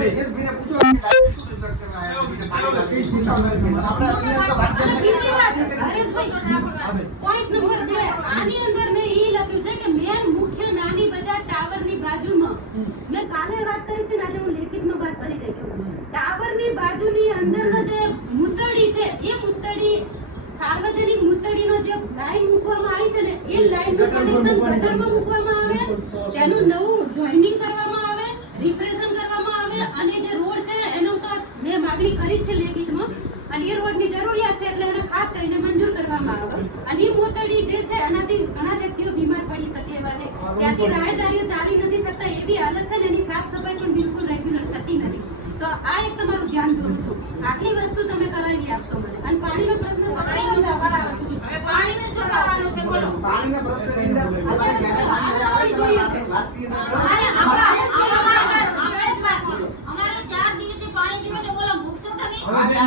બ્રિજેશભાઈને પૂછો કે દાદા શું રિઝલ્ટ કરવા આવ્યા છે આપણે તો વાત બીજી વાત હરેશભાઈ પોઈન્ટ નંબર 2 આની અંદર મેં ઈ લખ્યું છે કે મેન મુખ્ય નાની બજાર ટાવરની બાજુમાં મેં કાલે વાત કરી હતી ને આજે હું લેખિતમાં વાત કરી રહી છું ટાવરની બાજુની અંદરનો જે મુતડી છે એ મુતડી સાર્વજનિક મુતડીનો જે લાઈન મૂકવામાં આવી છે ને એ લાઈનનું કનેક્શન ગટરમાં મૂકવામાં આવે તેનું નવું જોઈનિંગ કરવામાં આવે રિફ્રેશન કરવામાં આવે અને જે રોડ છે એનો તો મેં માંગણી કરી છે લેખિતમાં અને એ રોડની જરૂરિયાત છે એટલે એને ખાસ કરીને મંજૂર કરવામાં આવે અને એ મોતડી જે છે એનાથી ઘણા વ્યક્તિઓ બીમાર પડી શકે એવા છે ત્યાંથી રાહદારીઓ ચાલી નથી શકતા એવી હાલત છે ને એની સાફ સફાઈ પણ બિલકુલ રેગ્યુલર થતી નથી તો આ એક તમારું ધ્યાન દોરું છું આટલી વસ્તુ તમે કરાવી આપશો મને અને પાણીનો પ્રશ્ન પાણીનો શું કરવાનું છે બોલો પાણીના પ્રશ્નની અંદર અમારે 4 દિવસે પાણી પીવો છે બોલો મૂકશો તમે પાણી